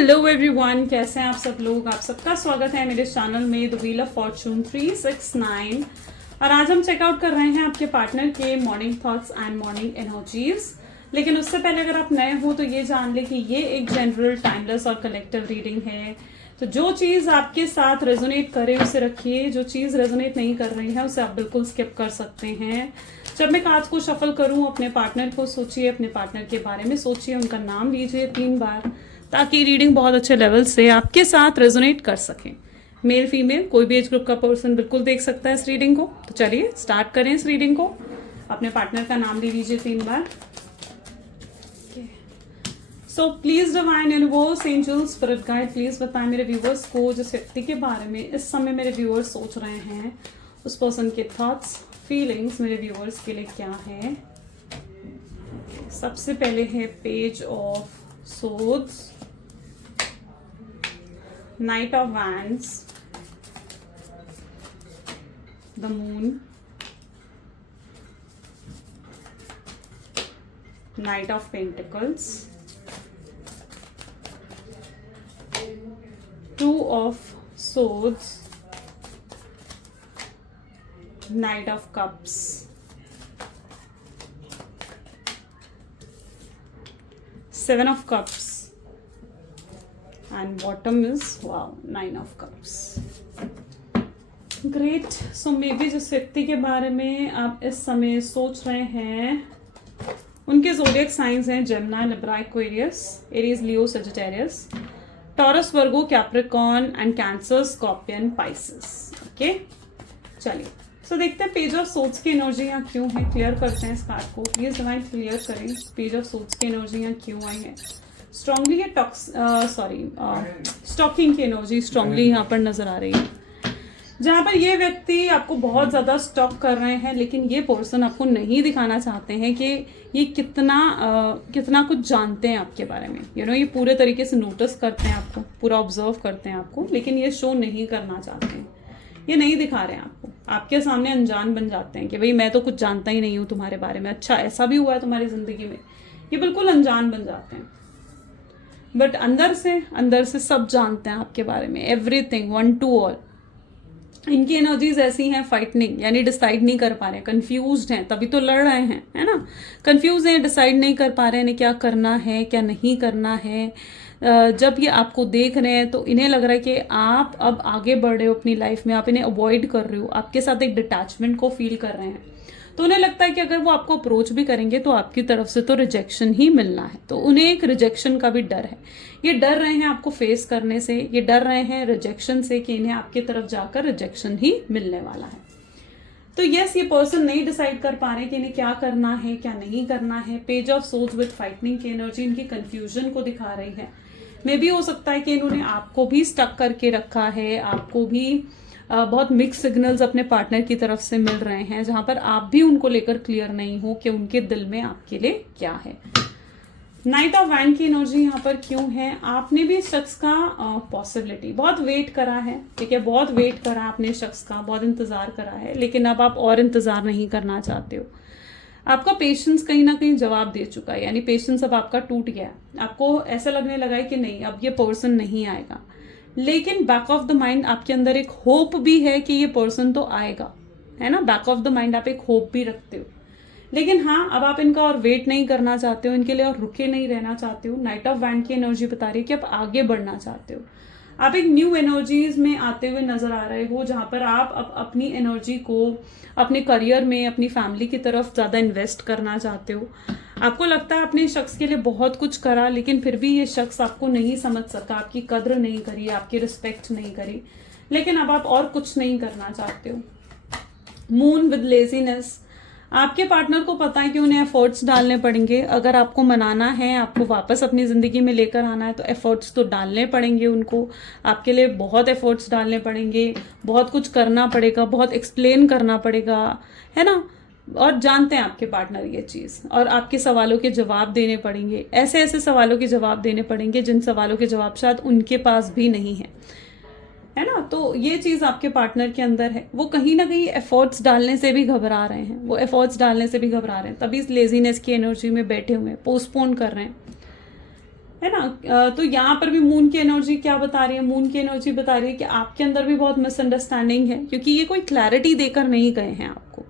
Hello everyone, कैसे हैं आप सब लोग। आप सबका स्वागत है मेरे चैनल में द व्हील ऑफ फॉर्चून 369। और आज हम चेकआउट कर रहे हैं आपके पार्टनर के morning thoughts and morning energies. लेकिन उससे पहले अगर आप नए हो तो ये जान ले कि ये एक जनरल टाइमलेस और कलेक्टिव रीडिंग है। तो जो चीज़ आपके साथ रेजोनेट करे उसे रखिए, जो चीज़ रेजोनेट नहीं कर रही है उसे आप बिल्कुल स्किप कर सकते हैं। जब मैं कार्ड्स को शफल करूं, अपने पार्टनर को सोचिए, अपने पार्टनर के बारे में सोचिए, उनका नाम लीजिए 3 बार, ताकि रीडिंग बहुत अच्छे लेवल से आपके साथ रेजोनेट कर सकें। मेल फीमेल कोई भी एज ग्रुप का पर्सन बिल्कुल देख सकता है इस रीडिंग को। तो चलिए स्टार्ट करें इस रीडिंग को। अपने पार्टनर का नाम ले लीजिए 3 बार। So please divine universe, angels, spirit guide, please बताएं मेरे व्यूवर्स को जिस व्यक्ति के बारे में इस समय मेरे व्यूवर्स सोच रहे हैं, उस पर्सन के थॉट्स फीलिंग्स मेरे व्यूवर्स के लिए क्या है। सबसे पहले है page of swords, Knight of Wands, the Moon, Knight of Pentacles, Two of Swords, Knight of Cups, Seven of Cups, and bottom is wow, 9 of cups. Great. So maybe जिस व्यक्ति के बारे में आप इस समय सोच रहे हैं उनके ज़ोडिएक साइंस हैं Gemini, Libra, Aquarius, Aries, Leo, Sagittarius, taurus, Virgo, Capricorn and cancer, scorpion, Pisces. Okay, चलिए सो देखते हैं पेज ऑफ सोर्ड्स की एनर्जी यहाँ क्यों है। क्लियर करते हैं इस कार्ड को। प्लीज डिवाइन क्लियर करें पेज ऑफ सोर्ड्स की एनर्जी यहाँ क्यों आई है। स्ट्रांगली या स्टॉकिंग की एनर्जी स्ट्रांगली यहाँ पर नजर आ रही है, जहाँ पर ये व्यक्ति आपको बहुत ज्यादा स्टॉक कर रहे हैं, लेकिन ये पर्सन आपको नहीं दिखाना चाहते हैं कि ये कितना कुछ जानते हैं आपके बारे में। ये पूरे तरीके से नोटिस करते हैं आपको, पूरा ऑब्जर्व करते हैं आपको, लेकिन ये शो नहीं करना चाहते हैं, ये नहीं दिखा रहे हैं आपको। आपके सामने अनजान बन जाते हैं कि भाई मैं तो कुछ जानता ही नहीं हूँ तुम्हारे बारे में, अच्छा ऐसा भी हुआ है तुम्हारी जिंदगी में, ये बिल्कुल अनजान बन जाते हैं। बट अंदर से सब जानते हैं आपके बारे में, एवरीथिंग, वन टू ऑल। इनकी एनर्जीज ऐसी हैं फाइटनिंग, यानी डिसाइड नहीं कर पा रहे हैं, कंफ्यूज्ड हैं, तभी तो लड़ रहे हैं, है ना। कंफ्यूज हैं, डिसाइड नहीं कर पा रहे हैं क्या करना है क्या नहीं करना है। जब ये आपको देख रहे हैं तो इन्हें लग रहा है कि आप अब आगे बढ़ रहे हो अपनी लाइफ में, आप इन्हें अवॉइड कर रहे हो, आपके साथ एक डिटैचमेंट को फील कर रहे हैं। तो उन्हें लगता है कि अगर वो आपको अप्रोच भी करेंगे तो आपकी तरफ से तो रिजेक्शन ही मिलना है। तो उन्हें एक रिजेक्शन का भी डर है। ये डर रहे हैं आपको फेस करने से, ये डर रहे हैं रिजेक्शन से कि इन्हें आपकी तरफ जाकर रिजेक्शन ही मिलने वाला है। तो यस, ये पर्सन नहीं डिसाइड कर पा रहे कि इन्हें क्या करना है क्या नहीं करना है। पेज ऑफ सोर्ड्स विद फाइटनिंग की एनर्जी इनकी कंफ्यूजन को दिखा रही है। मे भी हो सकता है कि इन्होंने आपको भी स्टक करके रखा है, आपको भी बहुत मिक्स सिग्नल्स अपने पार्टनर की तरफ से मिल रहे हैं, जहां पर आप भी उनको लेकर क्लियर नहीं हो कि उनके दिल में आपके लिए क्या है। नाइट ऑफ वैंड की एनर्जी यहाँ पर क्यों है। आपने भी इस शख्स का पॉसिबिलिटी बहुत वेट करा है, ठीक है, बहुत वेट करा आपने इस शख्स का, बहुत इंतजार करा है, लेकिन अब आप और इंतजार नहीं करना चाहते हो। आपका पेशेंस कहीं ना कहीं जवाब दे चुका है, यानी पेशेंस अब आपका टूट गया है। आपको ऐसा लगने लगा है कि नहीं अब ये पर्सन नहीं आएगा, लेकिन बैक ऑफ द माइंड आपके अंदर एक होप भी है कि ये पर्सन तो आएगा, है ना। बैक ऑफ द माइंड आप एक होप भी रखते हो, लेकिन हाँ अब आप इनका और वेट नहीं करना चाहते हो, इनके लिए और रुके नहीं रहना चाहते हो। नाइट ऑफ वैंड की एनर्जी बता रही है कि आप आगे बढ़ना चाहते हो, आप एक न्यू एनर्जीज में आते हुए नजर आ रहे हो, जहां पर आप अपनी एनर्जी को अपने करियर में, अपनी फैमिली की तरफ ज्यादा इन्वेस्ट करना चाहते हो। आपको लगता है आपने इस शख्स के लिए बहुत कुछ करा, लेकिन फिर भी ये शख्स आपको नहीं समझ सका, आपकी कद्र नहीं करी, आपकी रिस्पेक्ट नहीं करी, लेकिन अब आप और कुछ नहीं करना चाहते हो। मून विद लेजीनेस, आपके पार्टनर को पता है कि उन्हें एफर्ट्स डालने पड़ेंगे। अगर आपको मनाना है, आपको वापस अपनी जिंदगी में लेकर आना है, तो एफर्ट्स तो डालने पड़ेंगे उनको, आपके लिए बहुत एफर्ट्स डालने पड़ेंगे, बहुत कुछ करना पड़ेगा, बहुत एक्सप्लेन करना पड़ेगा, है ना। और जानते हैं आपके पार्टनर ये चीज, और आपके सवालों के जवाब देने पड़ेंगे, ऐसे ऐसे सवालों के जवाब देने पड़ेंगे जिन सवालों के जवाब शायद उनके पास भी नहीं है, है ना। तो ये चीज आपके पार्टनर के अंदर है, वो कहीं ना कहीं एफर्ट्स डालने से भी घबरा रहे हैं, वो एफर्ट्स डालने से भी घबरा रहे हैं, तभी इस लेजीनेस की एनर्जी में बैठे हुए हैं, पोस्टपोन कर रहे हैं। है ना। तो यहाँ पर भी मून की एनर्जी क्या बता रही है, मून की एनर्जी बता रही है कि आपके अंदर भी बहुत मिसअंडरस्टैंडिंग है, क्योंकि ये कोई क्लैरिटी देकर नहीं गए हैं आपको।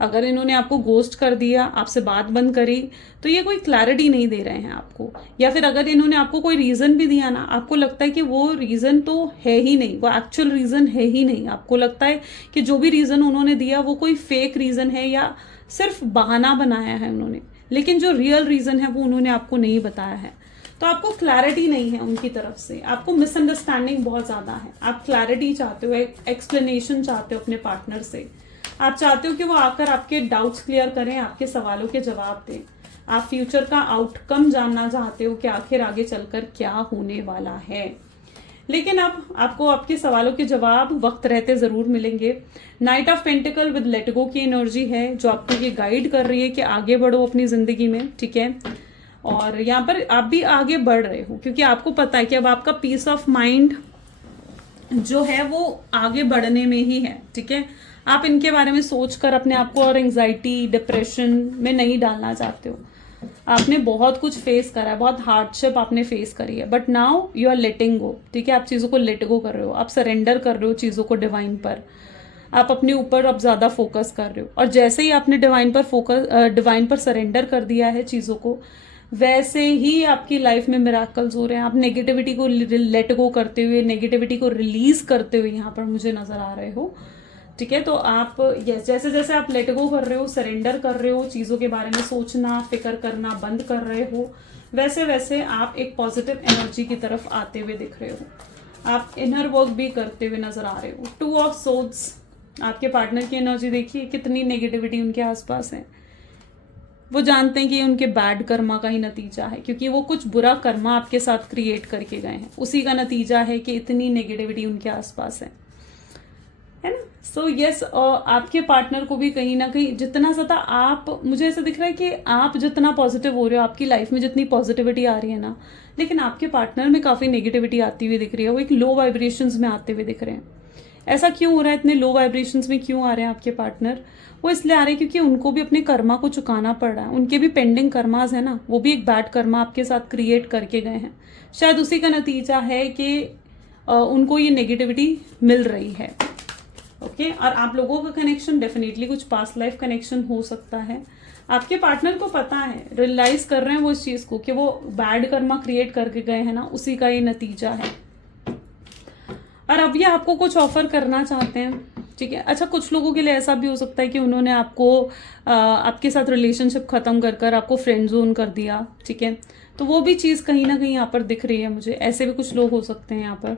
अगर इन्होंने आपको गोस्ट कर दिया, आपसे बात बंद करी, तो ये कोई क्लैरिटी नहीं दे रहे हैं आपको। या फिर अगर इन्होंने आपको कोई रीज़न भी दिया ना, आपको लगता है कि वो रीज़न तो है ही नहीं, वो एक्चुअल रीज़न है ही नहीं। आपको लगता है कि जो भी रीज़न उन्होंने दिया वो कोई फेक रीज़न है या सिर्फ बहाना बनाया है उन्होंने, लेकिन जो रियल रीज़न है वो उन्होंने आपको नहीं बताया है। तो आपको क्लैरिटी नहीं है उनकी तरफ से, आपको मिसअंडरस्टैंडिंग बहुत ज़्यादा है। आप क्लैरिटी चाहते हो, एक एक्सप्लेनेशन चाहते हो अपने पार्टनर से। आप चाहते हो कि वो आकर आपके डाउट्स क्लियर करें, आपके सवालों के जवाब दें। आप फ्यूचर का आउटकम जानना चाहते हो कि आखिर आगे चलकर क्या होने वाला है। लेकिन अब आपको आपके सवालों के जवाब वक्त रहते ज़रूर मिलेंगे। Night of pentacle with let go की एनर्जी है, जो आपको ये गाइड कर रही है कि आगे बढ़ो अपनी ज़िंदगी में, ठीक है। और यहाँ पर आप भी आगे बढ़ रहे हो, क्योंकि आपको पता है कि अब आपका पीस ऑफ माइंड जो है वो आगे बढ़ने में ही है, ठीक है। आप इनके बारे में सोचकर अपने आप को और एंग्जाइटी डिप्रेशन में नहीं डालना चाहते हो। आपने बहुत कुछ फेस करा है, बहुत हार्डशिप आपने फेस करी है, but now you are letting go, ठीक है। आप चीज़ों को लेट गो कर रहे हो, आप सरेंडर कर रहे हो चीज़ों को डिवाइन पर। आप अपने ऊपर अब ज़्यादा फोकस कर रहे हो, और जैसे ही आपने डिवाइन पर सरेंडर कर दिया है चीज़ों को, वैसे ही आपकी लाइफ में मिराकल्स हो रहे हैं। आप नेगेटिविटी को लेट गो करते हुए, नेगेटिविटी को रिलीज करते हुए यहाँ पर मुझे नजर आ रहे हो, ठीक है। तो आप जैसे जैसे आप लेट गो कर रहे हो, सरेंडर कर रहे हो, चीज़ों के बारे में सोचना फिक्र करना बंद कर रहे हो, वैसे वैसे आप एक पॉजिटिव एनर्जी की तरफ आते हुए दिख रहे हो। आप इनर वर्क भी करते हुए नजर आ रहे हो। 2 ऑफ सोर्ड्स, आपके पार्टनर की एनर्जी देखिए, कितनी नेगेटिविटी उनके आसपास है। वो जानते हैं कि ये उनके बैड कर्मा का ही नतीजा है, क्योंकि वो कुछ बुरा कर्मा आपके साथ क्रिएट करके गए हैं, उसी का नतीजा है कि इतनी नेगेटिविटी उनके आसपास है ना। सो यस, आपके पार्टनर को भी कहीं ना कहीं जितना ज़्यादा आप, मुझे ऐसा दिख रहा है कि आप जितना पॉजिटिव हो रहे हो, आपकी लाइफ में जितनी पॉजिटिविटी आ रही है ना, लेकिन आपके पार्टनर में काफ़ी नेगेटिविटी आती हुई दिख रही है। वो एक लो वाइब्रेशंस में आते हुए दिख रहे हैं। ऐसा क्यों हो रहा है, इतने लो वाइब्रेशंस में क्यों आ रहे हैं आपके पार्टनर? वो इसलिए आ रहे हैं क्योंकि उनको भी अपने कर्मा को चुकाना पड़ रहा है। उनके भी पेंडिंग कर्माज है ना, वो भी एक बैड कर्मा आपके साथ क्रिएट करके गए हैं। शायद उसी का नतीजा है कि उनको ये नेगेटिविटी मिल रही है, ओके। और आप लोगों का कनेक्शन डेफिनेटली कुछ पास्ट लाइफ कनेक्शन हो सकता है। आपके पार्टनर को पता है, रियलाइज कर रहे हैं वो इस चीज़ को कि वो बैड कर्मा क्रिएट करके गए हैं ना, उसी का ये नतीजा है। और अब ये आपको कुछ ऑफर करना चाहते हैं, ठीक है। अच्छा, कुछ लोगों के लिए ऐसा भी हो सकता है कि उन्होंने आपको आपके साथ रिलेशनशिप खत्म कर कर आपको फ्रेंड जोन कर दिया, ठीक है। तो वो भी चीज़ कहीं ना कहीं यहाँ पर दिख रही है मुझे। ऐसे भी कुछ लोग हो सकते हैं यहाँ पर।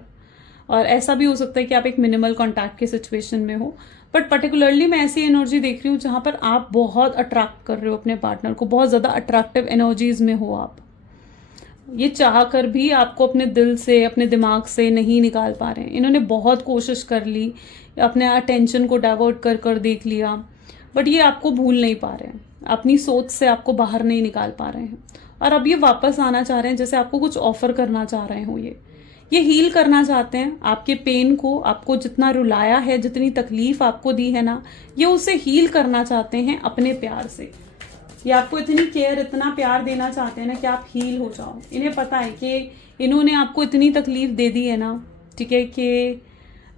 और ऐसा भी हो सकता है कि आप एक मिनिमल कॉन्टैक्ट की सिचुएशन में हो, बट पर्टिकुलरली मैं ऐसी एनर्जी देख रही हूँ जहाँ पर आप बहुत अट्रैक्ट कर रहे हो अपने पार्टनर को, बहुत ज़्यादा अट्रैक्टिव एनर्जीज में हो आप। ये चाह कर भी आपको अपने दिल से, अपने दिमाग से नहीं निकाल पा रहे हैं। इन्होंने बहुत कोशिश कर ली, अपने अटेंशन को डाइवर्ट कर कर देख लिया, बट ये आपको भूल नहीं पा रहे हैं, अपनी सोच से आपको बाहर नहीं निकाल पा रहे हैं। और अब ये वापस आना चाह रहे हैं, जैसे आपको कुछ ऑफर करना चाह रहे हो। ये हील करना चाहते हैं आपके पेन को, आपको जितना रुलाया है, जितनी तकलीफ आपको दी है ना, ये उसे हील करना चाहते हैं अपने प्यार से। ये आपको इतनी केयर, इतना प्यार देना चाहते हैं ना कि आप हील हो जाओ। इन्हें पता है कि इन्होंने आपको इतनी तकलीफ दे दी है ना, ठीक है, कि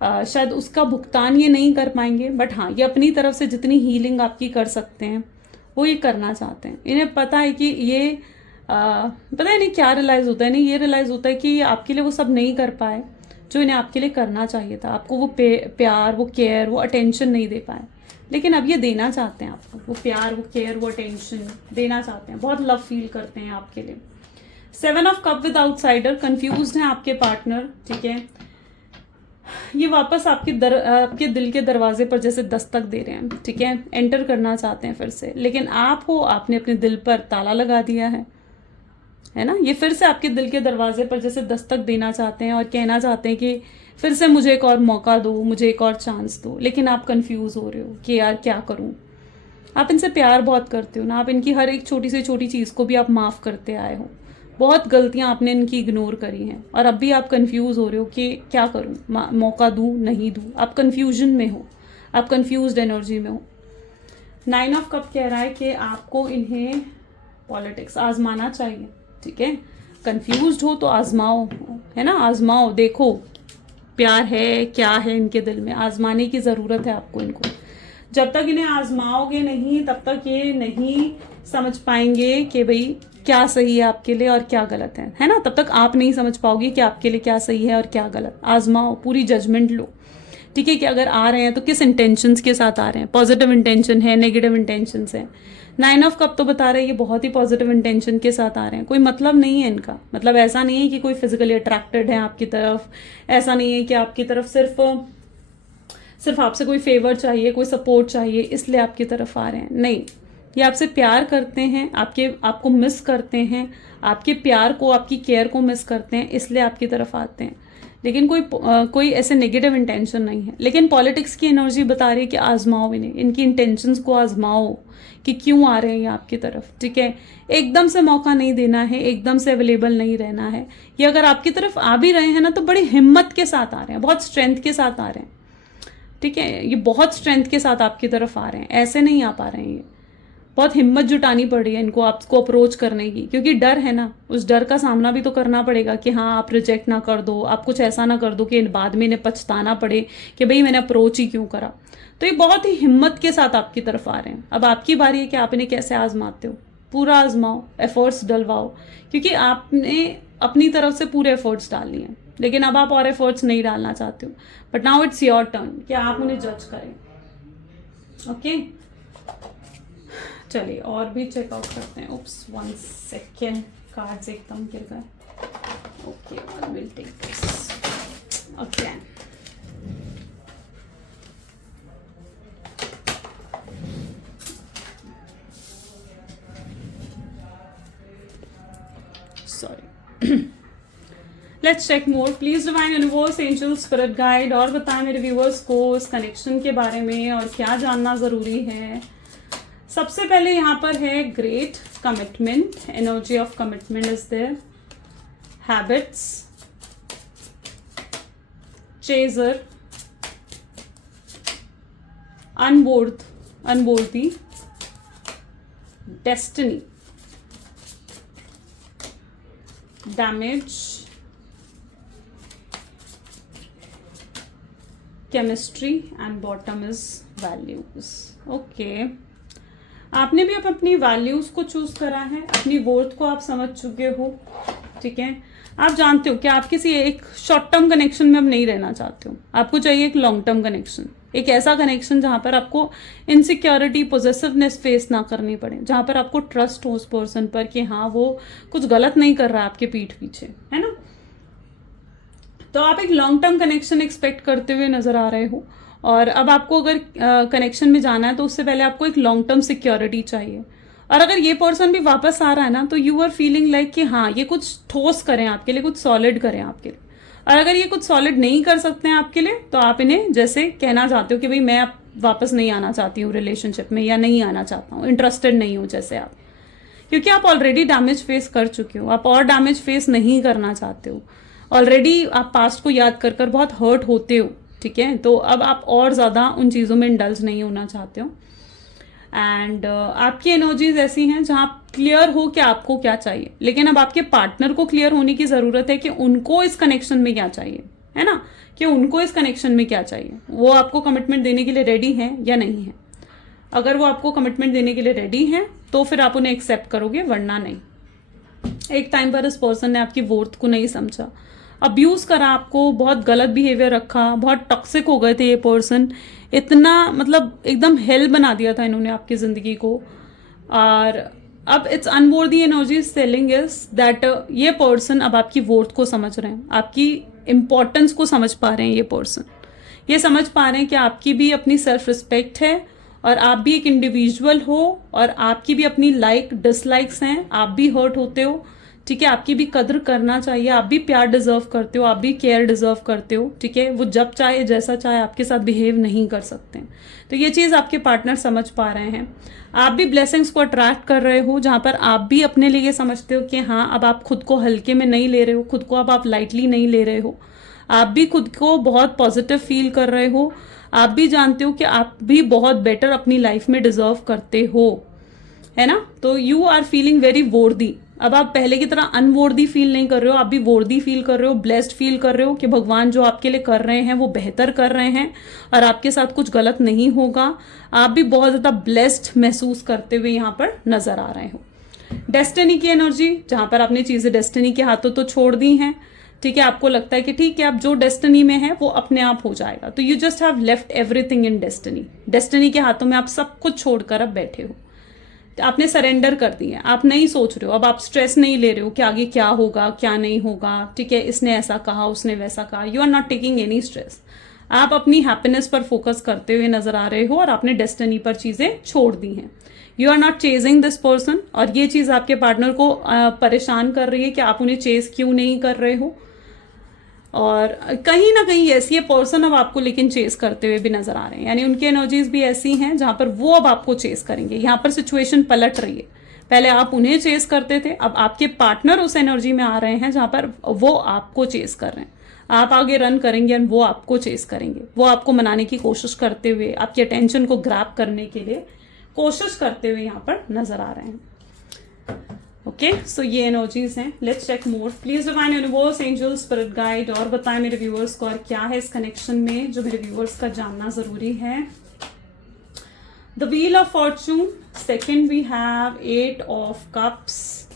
शायद उसका भुगतान ये नहीं कर पाएंगे, बट हाँ, ये अपनी तरफ से जितनी हीलिंग आपकी कर सकते हैं वो ये करना चाहते हैं। इन्हें पता है कि ये पता है नहीं क्या रियलाइज़ होता है, नहीं ये रियलाइज़ होता है कि ये आपके लिए वो सब नहीं कर पाए जो इन्हें आपके लिए करना चाहिए था। आपको वो प्यार, वो केयर, वो अटेंशन नहीं दे पाए, लेकिन अब ये देना चाहते हैं आपको। वो प्यार, वो केयर, वो अटेंशन देना चाहते हैं, बहुत लव फील करते हैं आपके लिए। 7 of cup with outsider, confused हैं आपके पार्टनर, ठीक है। ये वापस आपके दिल के दरवाजे पर जैसे दस्तक दे रहे हैं, ठीक है, एंटर करना चाहते हैं फिर से, लेकिन आपने अपने दिल पर ताला लगा दिया है ना। ये फिर से आपके दिल के दरवाजे पर जैसे दस्तक देना चाहते हैं और कहना चाहते हैं कि फिर से मुझे एक और मौका दो, मुझे एक और चांस दो, लेकिन आप कंफ्यूज हो रहे हो कि यार क्या करूं। आप इनसे प्यार बहुत करते हो ना, आप इनकी हर एक छोटी से छोटी चीज़ को भी आप माफ़ करते आए हो। बहुत गलतियां आपने इनकी इग्नोर करी हैं, और अब भी आप कंफ्यूज हो रहे हो कि क्या करूं, मौका दूं नहीं दूं। आप कंफ्यूजन में हो, आप कंफ्यूज्ड एनर्जी में हो। 9 ऑफ कप कह रहा है कि आपको इन्हें पॉलिटिक्स आजमाना चाहिए, ठीक है। कंफ्यूज्ड हो तो आजमाओ, है ना, आजमाओ, देखो प्यार है क्या है इनके दिल में, आजमाने की ज़रूरत है आपको इनको। जब तक इन्हें आजमाओगे नहीं तब तक ये नहीं समझ पाएंगे कि भाई क्या सही है आपके लिए और क्या गलत है ना, तब तक आप नहीं समझ पाओगे कि आपके लिए क्या सही है और क्या गलत। आजमाओ, पूरी जजमेंट लो, ठीक है, कि अगर आ रहे हैं तो किस इंटेंशंस के साथ आ रहे हैं, पॉजिटिव इंटेंशन है, नेगेटिव इंटेंशंस है। 9 ऑफ कप तो बता रहे हैं ये बहुत ही पॉजिटिव इंटेंशन के साथ आ रहे हैं, कोई मतलब नहीं है इनका, मतलब ऐसा नहीं है कि कोई फिजिकली अट्रैक्टेड है आपकी तरफ, ऐसा नहीं है कि आपकी तरफ सिर्फ आपसे कोई फेवर चाहिए, कोई सपोर्ट चाहिए इसलिए आपकी तरफ आ रहे हैं, नहीं, ये आपसे प्यार करते हैं, आपको मिस करते हैं, आपके प्यार को, आपकी केयर को मिस करते हैं, इसलिए आपकी तरफ आते हैं, लेकिन कोई ऐसे नेगेटिव इंटेंशन नहीं है। लेकिन पॉलिटिक्स की एनर्जी बता रही है कि आजमाओ इन्हें, इनकी इंटेंशंस को आजमाओ कि क्यों आ रहे हैं ये आपकी तरफ, ठीक है। एकदम से मौका नहीं देना है, एकदम से अवेलेबल नहीं रहना है। ये अगर आपकी तरफ आ भी रहे हैं ना तो बड़ी हिम्मत के साथ आ रहे हैं, बहुत स्ट्रेंथ के साथ आ रहे हैं, ठीक है, ये बहुत स्ट्रेंथ के साथ आपकी तरफ आ रहे हैं, ऐसे नहीं आ पा रहे हैं, ये बहुत हिम्मत जुटानी पड़ रही है इनको आपको अप्रोच करने की, क्योंकि डर है ना, उस डर का सामना भी तो करना पड़ेगा कि हाँ आप रिजेक्ट ना कर दो, आप कुछ ऐसा ना कर दो कि बाद में इन्हें पछताना पड़े कि भाई मैंने अप्रोच ही क्यों करा। तो ये बहुत ही हिम्मत के साथ आपकी तरफ आ रहे हैं। अब आपकी बारी है कि आप इन्हें कैसे आजमाते हो, पूरा आजमाओ, एफर्ट्स डलवाओ, क्योंकि आपने अपनी तरफ से पूरे एफर्ट्स डाल लिए, लेकिन अब आप और एफर्ट्स नहीं डालना चाहते हो। But now it's your turn कि आप उन्हें जज करें, ओके। चलिए और भी चेकआउट करते हैं। उप्स 1 सेकेंड, कार्ड्स एकदम गिर गए। Okay, I will take this again. Sorry, let's check more. Please divine universe, angel, spirit guide, और बताएं मेरे व्यूअर्स को इस कनेक्शन के बारे में और क्या जानना जरूरी है। सबसे पहले यहाँ पर है great commitment, energy of commitment is there, habits, chaser, unworthy, destiny, damage, chemistry and bottom is values. Okay, आपने भी अब अपनी वैल्यूज को चूज करा है, अपनी वर्थ को आप समझ चुके हो, ठीक है। आप जानते हो कि आप किसी एक शॉर्ट टर्म कनेक्शन में अब नहीं रहना चाहते हो, आपको चाहिए एक लॉन्ग टर्म कनेक्शन, एक ऐसा कनेक्शन जहां पर आपको इनसिक्योरिटी, पॉजेसिवनेस फेस ना करनी पड़े, जहां पर आपको ट्रस्ट हो उस पर्सन पर कि हाँ वो कुछ गलत नहीं कर रहा है आपके पीठ पीछे, है ना। तो आप एक लॉन्ग टर्म कनेक्शन एक्सपेक्ट करते हुए नजर आ रहे हो, और अब आपको अगर कनेक्शन में जाना है तो उससे पहले आपको एक लॉन्ग टर्म सिक्योरिटी चाहिए। और अगर ये पर्सन भी वापस आ रहा है ना तो यू आर फीलिंग लाइक कि हाँ ये कुछ ठोस करें आपके लिए, कुछ सॉलिड करें आपके लिए। और अगर ये कुछ सॉलिड नहीं कर सकते हैं आपके लिए तो आप इन्हें जैसे कहना चाहते हो कि भाई मैं अब वापस नहीं आना चाहती हूँ रिलेशनशिप में, या नहीं आना चाहता हूँ, इंटरेस्टेड नहीं हूँ जैसे आप, क्योंकि आप ऑलरेडी डैमेज फेस कर चुके हो, आप और डैमेज फेस नहीं करना चाहते हो। ऑलरेडी आप पास्ट को याद कर कर बहुत हर्ट होते हो, ठीक है। तो अब आप और ज़्यादा उन चीज़ों में इंडल्ज नहीं होना चाहते हो। एंड आपकी एनर्जीज ऐसी हैं जहाँ आप क्लियर हो कि आपको क्या चाहिए, लेकिन अब आपके पार्टनर को क्लियर होने की ज़रूरत है कि उनको इस कनेक्शन में क्या चाहिए, है ना, कि उनको इस कनेक्शन में क्या चाहिए, वो आपको कमिटमेंट देने के लिए रेडी हैं या नहीं है। अगर वो आपको कमिटमेंट देने के लिए रेडी हैं तो फिर आप उन्हें एक्सेप्ट करोगे, वरना नहीं। एक टाइम पर इस पर्सन ने आपकी वर्थ को नहीं समझा, अब्यूज़ करा आपको, बहुत गलत बिहेवियर रखा, बहुत टॉक्सिक हो गए थे ये पर्सन, इतना मतलब एकदम हेल बना दिया था इन्होंने आपकी ज़िंदगी को। और अब it's unworthy energy selling is that ये पर्सन अब आपकी वर्थ को समझ रहे हैं, आपकी इम्पोर्टेंस को समझ पा रहे हैं। ये पर्सन ये समझ पा रहे हैं कि आपकी भी अपनी सेल्फ रिस्पेक्ट है और आप भी एक इंडिविजुअल हो और आपकी भी अपनी लाइक डिसलाइक्स हैं, आप भी हर्ट होते हो, ठीक है, आपकी भी कदर करना चाहिए, आप भी प्यार डिजर्व करते हो, आप भी केयर डिजर्व करते हो, ठीक है। वो जब चाहे जैसा चाहे आपके साथ बिहेव नहीं कर सकते। तो ये चीज़ आपके पार्टनर समझ पा रहे हैं। आप भी ब्लेसिंग्स को अट्रैक्ट कर रहे हो, जहाँ पर आप भी अपने लिए समझते हो कि हाँ अब आप खुद को हल्के में नहीं ले रहे हो, खुद को अब आप लाइटली नहीं ले रहे हो, आप भी खुद को बहुत पॉजिटिव फील कर रहे हो, आप भी जानते हो कि आप भी बहुत बेटर अपनी लाइफ में डिजर्व करते हो, है ना। तो यू आर फीलिंग वेरी वर्दी अब आप पहले की तरह अनवोर्दी फील नहीं कर रहे हो, आप भी वोर्दी फील कर रहे हो, ब्लेस्ड फील कर रहे हो कि भगवान जो आपके लिए कर रहे हैं वो बेहतर कर रहे हैं और आपके साथ कुछ गलत नहीं होगा। आप भी बहुत ज़्यादा ब्लेस्ड महसूस करते हुए यहाँ पर नजर आ रहे हो। डेस्टिनी की एनर्जी, जहाँ पर आपने चीज़ें डेस्टिनी के हाथों तो छोड़ दी हैं, ठीक है, आपको लगता है कि ठीक है, अब जो डेस्टिनी में है वो अपने आप हो जाएगा, तो you just have left everything in destiny. Destiny के हाथों में आप सब कुछ छोड़कर अब बैठे हो, आपने सरेंडर कर दिया, आप नहीं सोच रहे हो, अब आप स्ट्रेस नहीं ले रहे हो कि आगे क्या होगा क्या नहीं होगा, ठीक है, इसने ऐसा कहा उसने वैसा कहा, you are not taking any stress. आप अपनी हैप्पीनेस पर फोकस करते हुए नजर आ रहे हो और आपने डेस्टिनी पर चीजें छोड़ दी हैं। You are not chasing this person, और ये चीज आपके पार्टनर को परेशान कर रही है कि आप उन्हें चेज क्यों नहीं कर रहे हो, और कहीं ना कहीं ऐसी ये पर्सन अब आपको लेकिन चेस करते हुए भी नजर आ रहे हैं, यानी उनकी एनर्जीज भी ऐसी हैं जहां पर वो अब आपको चेस करेंगे। यहाँ पर सिचुएशन पलट रही है, पहले आप उन्हें चेस करते थे, अब आपके पार्टनर उस एनर्जी में आ रहे हैं जहां पर वो आपको चेस कर रहे हैं। आप आगे रन करेंगे और वो आपको चेस करेंगे, वो आपको मनाने की कोशिश करते हुए, आपकी अटेंशन को ग्रैब करने के लिए कोशिश करते हुए यहाँ पर नजर आ रहे हैं। ओके, सो ये एनर्जीज हैं। Let's check more. Please divine universe, angel, spirit guide, और बताएं मेरे व्यूअर्स को और क्या है इस कनेक्शन में जो मेरे व्यूअर्स का जानना जरूरी है। The wheel of fortune, second we have 8 of cups,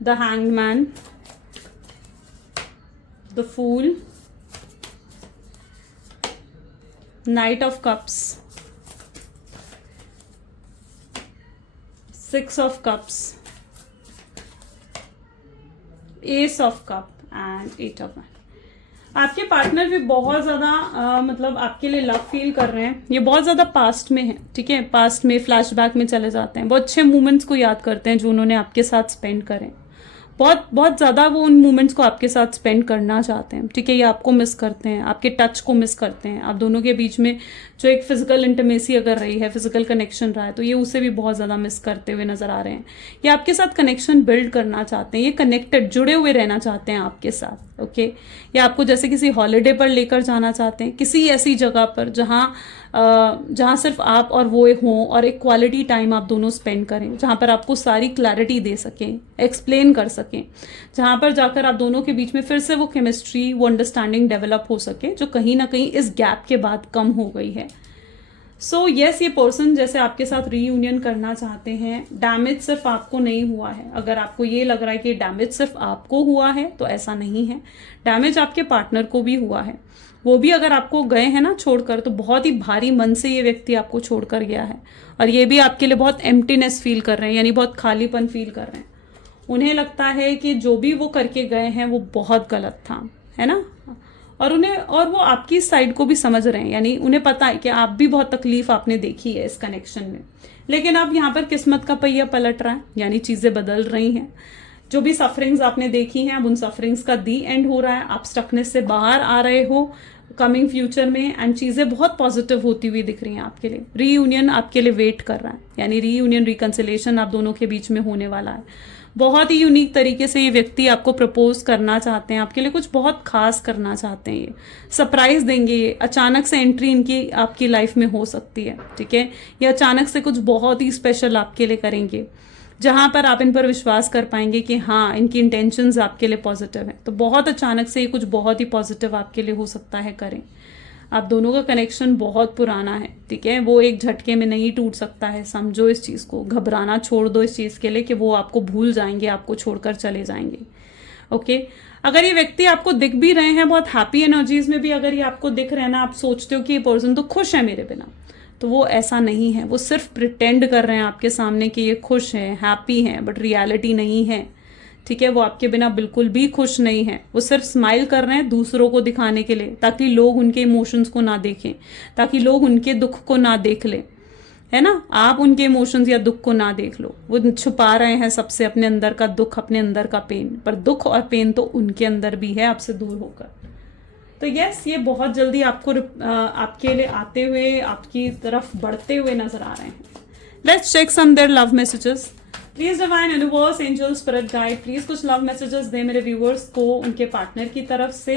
the hanged man, the fool, knight of cups, 6 of cups, ace of cup and 8 of wands। आपके पार्टनर भी बहुत ज़्यादा मतलब आपके लिए लव फील कर रहे हैं। ये बहुत ज़्यादा पास्ट में है, ठीक है, पास्ट में फ्लैशबैक में चले जाते हैं, बहुत अच्छे मोमेंट्स को याद करते हैं जो उन्होंने आपके साथ स्पेंड करें, बहुत बहुत ज़्यादा वो उन मोमेंट्स को आपके साथ स्पेंड करना चाहते हैं, ठीक है, ये आपको मिस करते हैं, आपके टच को मिस करते हैं, आप दोनों के बीच में जो एक फिजिकल इंटीमेसी अगर रही है, फिजिकल कनेक्शन रहा है, तो ये उसे भी बहुत ज़्यादा मिस करते हुए नजर आ रहे हैं। ये आपके साथ कनेक्शन बिल्ड करना चाहते हैं, ये कनेक्टेड, जुड़े हुए रहना चाहते हैं आपके साथ। ओके, या आपको जैसे किसी हॉलीडे पर लेकर जाना चाहते हैं, किसी ऐसी जगह पर जहाँ सिर्फ आप और वो हों और एक क्वालिटी टाइम आप दोनों स्पेंड करें, जहाँ पर आपको सारी क्लैरिटी दे सकें, एक्सप्लेन कर सकें, जहाँ पर जाकर आप दोनों के बीच में फिर से वो केमिस्ट्री, वो अंडरस्टैंडिंग डेवलप हो सके जो कहीं ना कहीं इस गैप के बाद कम हो गई है। सो यस, ये पर्सन जैसे आपके साथ रीयूनियन करना चाहते हैं। डैमेज सिर्फ आपको नहीं हुआ है, अगर आपको ये लग रहा है कि डैमेज सिर्फ आपको हुआ है तो ऐसा नहीं है, डैमेज आपके पार्टनर को भी हुआ है। वो भी अगर आपको गए हैं ना छोड़कर, तो बहुत ही भारी मन से ये व्यक्ति आपको छोड़कर गया है, और ये भी आपके लिए बहुत एम्प्टीनेस फील कर रहे हैं, यानी बहुत खालीपन फील कर रहे हैं। उन्हें लगता है कि जो भी वो करके गए हैं वो बहुत गलत था, है ना, और वो आपकी साइड को भी समझ रहे हैं, यानी उन्हें पता है कि आप भी बहुत तकलीफ आपने देखी है इस कनेक्शन में, लेकिन अब यहाँ पर किस्मत का पहिया पलट रहा है, यानी चीजें बदल रही हैं। जो भी सफरिंग्स आपने देखी हैं, अब उन सफरिंग्स का दी एंड हो रहा है, आप स्टकनेस से बाहर आ रहे हो कमिंग फ्यूचर में, एंड चीजें बहुत पॉजिटिव होती हुई दिख रही हैं आपके लिए। रीयूनियन आपके लिए वेट कर रहा है, यानी रीयूनियन, रिकंसिलेशन आप दोनों के बीच में होने वाला है। बहुत ही यूनिक तरीके से ये व्यक्ति आपको प्रपोज करना चाहते हैं, आपके लिए कुछ बहुत खास करना चाहते हैं, ये सरप्राइज देंगे, ये अचानक से एंट्री इनकी आपकी लाइफ में हो सकती है, ठीक है, ये अचानक से कुछ बहुत ही स्पेशल आपके लिए करेंगे, जहां पर आप इन पर विश्वास कर पाएंगे कि हाँ, इनकी इंटेंशंस आपके लिए पॉजिटिव है। तो बहुत अचानक से ये कुछ बहुत ही पॉजिटिव आपके लिए हो सकता है करें। आप दोनों का कनेक्शन बहुत पुराना है, ठीक है, वो एक झटके में नहीं टूट सकता है, समझो इस चीज़ को, घबराना छोड़ दो इस चीज़ के लिए कि वो आपको भूल जाएंगे, आपको छोड़कर चले जाएंगे। ओके, अगर ये व्यक्ति आपको दिख भी रहे हैं बहुत हैप्पी एनर्जीज में भी, अगर ये आपको दिख रहे हैं ना, आप सोचते हो कि ये पर्सन तो खुश है मेरे बिना, तो वो ऐसा नहीं है, वो सिर्फ प्रिटेंड कर रहे हैं आपके सामने कि ये खुश है, हैप्पी है, बट रियलिटी नहीं है, ठीक है, वो आपके बिना बिल्कुल भी खुश नहीं है। वो सिर्फ स्माइल कर रहे हैं दूसरों को दिखाने के लिए, ताकि लोग उनके इमोशंस को ना देखें, ताकि लोग उनके दुख को ना देख ले, है ना, आप उनके इमोशंस या दुख को ना देख लो। वो छुपा रहे हैं सबसे अपने अंदर का दुख, अपने अंदर का पेन, पर दुख और पेन तो उनके अंदर भी है आपसे दूर होकर। तो यस, ये बहुत जल्दी आपके लिए आते हुए, आपकी तरफ बढ़ते हुए नजर आ रहे हैं। Let's check some their love messages. Please divine universe, angel, spirit guide, please कुछ लव मैसेजेस दे मेरे व्यूअर्स को उनके पार्टनर की तरफ से।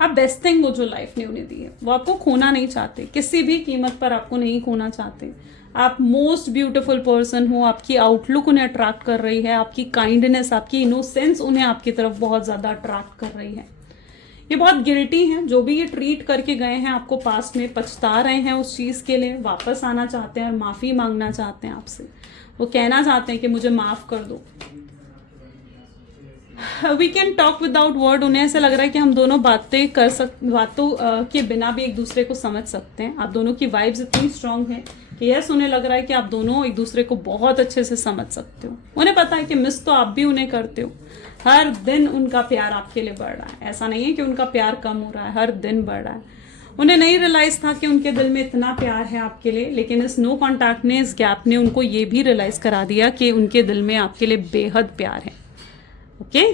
अब बेस्ट थिंग वो जो लाइफ ने उन्हें दी है, वो आपको खोना नहीं चाहते, किसी भी कीमत पर आपको नहीं खोना चाहते, आप मोस्ट ब्यूटीफुल पर्सन हो, आपकी आउटलुक उन्हें अट्रैक्ट कर रही है, आपकी काइंडनेस, आपकी इनोसेंस उन्हें आपकी तरफ बहुत ज़्यादा अट्रैक्ट कर रही है। ये बहुत गिल्टी हैं, जो भी ये ट्रीट करके गए हैं आपको पास्ट में, पछता रहे हैं उस चीज़ के लिए, वापस आना चाहते हैं और माफ़ी मांगना चाहते हैं आपसे। वो कहना चाहते हैं कि मुझे माफ़ कर दो। We can talk without word. उन्हें ऐसा लग रहा है कि हम दोनों बातों के बिना भी एक दूसरे को समझ सकते हैं। आप दोनों की वाइब्स इतनी स्ट्रांग है कि यस, उन्हें लग रहा है कि आप दोनों एक दूसरे को बहुत अच्छे से समझ सकते हो। उन्हें पता है कि मिस तो आप भी उन्हें करते हो। हर दिन उनका प्यार आपके लिए बढ़ रहा है, ऐसा नहीं है कि उनका प्यार कम हो रहा है, हर दिन बढ़ रहा है। उन्हें नहीं रियलाइज था कि उनके दिल में इतना प्यार है आपके लिए, लेकिन इस नो कॉन्टैक्ट ने, इस गैप ने उनको ये भी रियलाइज करा दिया कि उनके दिल में आपके लिए बेहद प्यार है। Okay,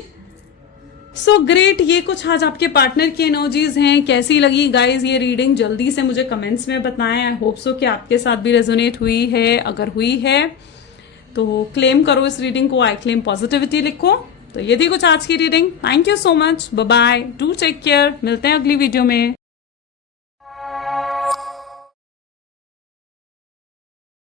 so great. ये कुछ आज आपके पार्टनर की एनर्जीज हैं। कैसी लगी गाइज ये रीडिंग, जल्दी से मुझे कमेंट्स में बताएं। आई होप सो कि आपके साथ भी रेजोनेट हुई है। अगर हुई है तो क्लेम करो इस रीडिंग को, आई क्लेम पॉजिटिविटी लिखो। तो ये थी कुछ आज की reading. Thank you so much, bye bye, do take care. मिलते हैं अगली वीडियो में।